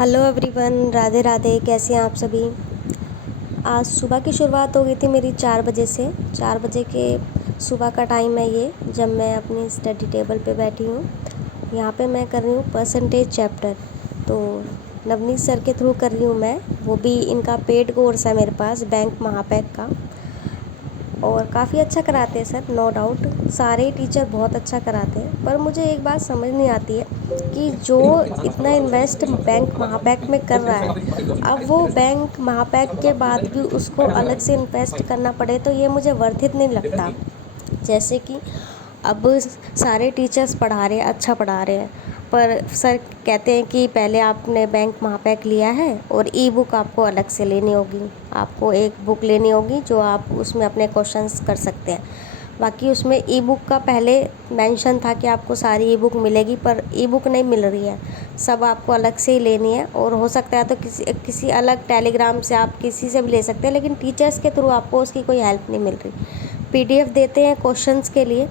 Hello everyone, Radhe Radhe. कैसे हैं आप सभी। आज सुबह की शुरुआत हो गई थी मेरी 4 बजे से। 4 बजे के सुबह का टाइम है ये, जब मैं अपनी स्टडी टेबल पे बैठी हूँ। यहाँ पे मैं कर रही हूँ परसेंटेज चैप्टर। तो नवनीत सर के थ्रू कर रही हूँ मैं, वो भी इनका पेड कोर्स है मेरे पास, बैंक महापैक का। और काफ़ी अच्छा कराते हैं सर, नो डाउट। सारे टीचर बहुत अच्छा कराते हैं, पर मुझे एक बात समझ नहीं आती है कि जो इतना इन्वेस्ट बैंक महापैक में कर रहा है, अब वो बैंक महापैक के बाद भी उसको अलग से इन्वेस्ट करना पड़े, तो ये मुझे वर्थ इट नहीं लगता। जैसे कि अब सारे टीचर्स पढ़ा रहे हैं, अच्छा पढ़ा रहे हैं, पर सर कहते हैं कि पहले आपने बैंक महापैक लिया है और ई बुक आपको अलग से लेनी होगी। आपको एक बुक लेनी होगी जो आप उसमें अपने क्वेश्चंस कर सकते हैं। बाकी उसमें ई बुक का पहले मेंशन था कि आपको सारी ई बुक मिलेगी, पर ई बुक नहीं मिल रही है। सब आपको अलग से ही लेनी है, और हो सकता है तो किसी अलग टेलीग्राम से आप किसी से भी ले सकते हैं, लेकिन टीचर्स के थ्रू आपको उसकी कोई हेल्प नहीं मिल रही। पीडीएफ देते हैं क्वेश्चंस के लिए,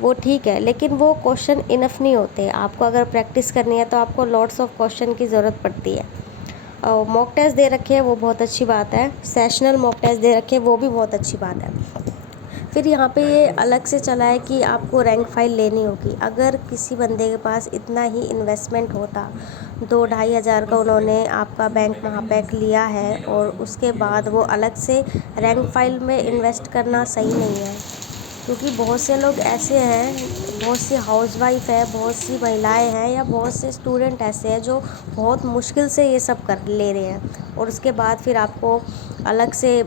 वो ठीक है, लेकिन वो क्वेश्चन इनफ नहीं होते। आपको अगर प्रैक्टिस करनी है तो आपको लॉट्स ऑफ क्वेश्चन की ज़रूरत पड़ती है। और मॉक टेस्ट दे रखे हैं, वो बहुत अच्छी बात है। सेशनल मॉक टेस्ट दे रखे हैं, वो भी बहुत अच्छी बात है। फिर यहाँ पे ये अलग से चला है कि आपको रैंक फाइल लेनी होगी। अगर किसी बंदे के पास इतना ही इन्वेस्टमेंट होता, 2-2.5 हज़ार का उन्होंने आपका बैंक महापैक लिया है, और उसके बाद वो अलग से रैंक फाइल में इन्वेस्ट करना सही नहीं है। क्योंकि बहुत से लोग ऐसे हैं, बहुत सी हाउसवाइफ है, बहुत सी महिलाएं हैं, या बहुत से स्टूडेंट ऐसे हैं जो बहुत मुश्किल से ये सब कर ले रहे हैं, और उसके बाद फिर आपको अलग से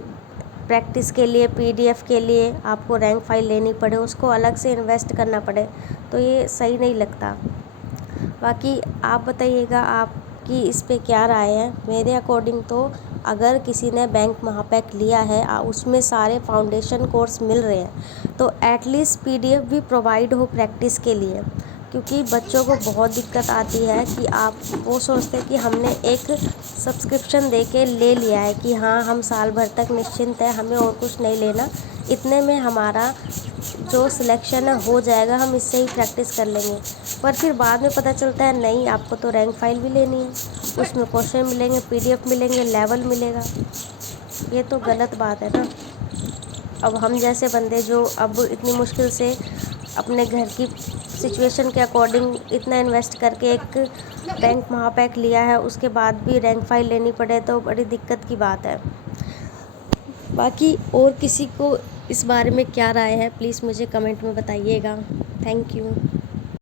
प्रैक्टिस के लिए, पीडीएफ के लिए आपको रैंक फाइल लेनी पड़े, उसको अलग से इन्वेस्ट करना पड़े, तो ये सही नहीं लगता। बाकी आप बताइएगा, आपकी इस पे क्या राय है। मेरे अकॉर्डिंग तो अगर किसी ने बैंक महापैक लिया है, उसमें सारे फाउंडेशन कोर्स मिल रहे हैं, तो एटलीस्ट पीडीएफ भी प्रोवाइड हो प्रैक्टिस के लिए। क्योंकि बच्चों को बहुत दिक्कत आती है कि आप वो सोचते हैं कि हमने एक सब्सक्रिप्शन दे के ले लिया है कि हाँ, हम साल भर तक निश्चिंत है, हमें और कुछ नहीं लेना, इतने में हमारा जो सिलेक्शन है हो जाएगा, हम इससे ही प्रैक्टिस कर लेंगे। पर फिर बाद में पता चलता है नहीं, आपको तो रैंक फाइल भी लेनी है, उसमें क्वेश्चन मिलेंगे, पीडीएफ मिलेंगे, लेवल मिलेगा। ये तो गलत बात है ना। अब हम जैसे बंदे जो अब इतनी मुश्किल से अपने घर की सिचुएशन के अकॉर्डिंग इतना इन्वेस्ट करके एक बैंक महापैक लिया है, उसके बाद भी रैंक फाइल लेनी पड़े, तो बड़ी दिक्कत की बात है। बाकी और किसी को इस बारे में क्या राय है, प्लीज़ मुझे कमेंट में बताइएगा। Thank you.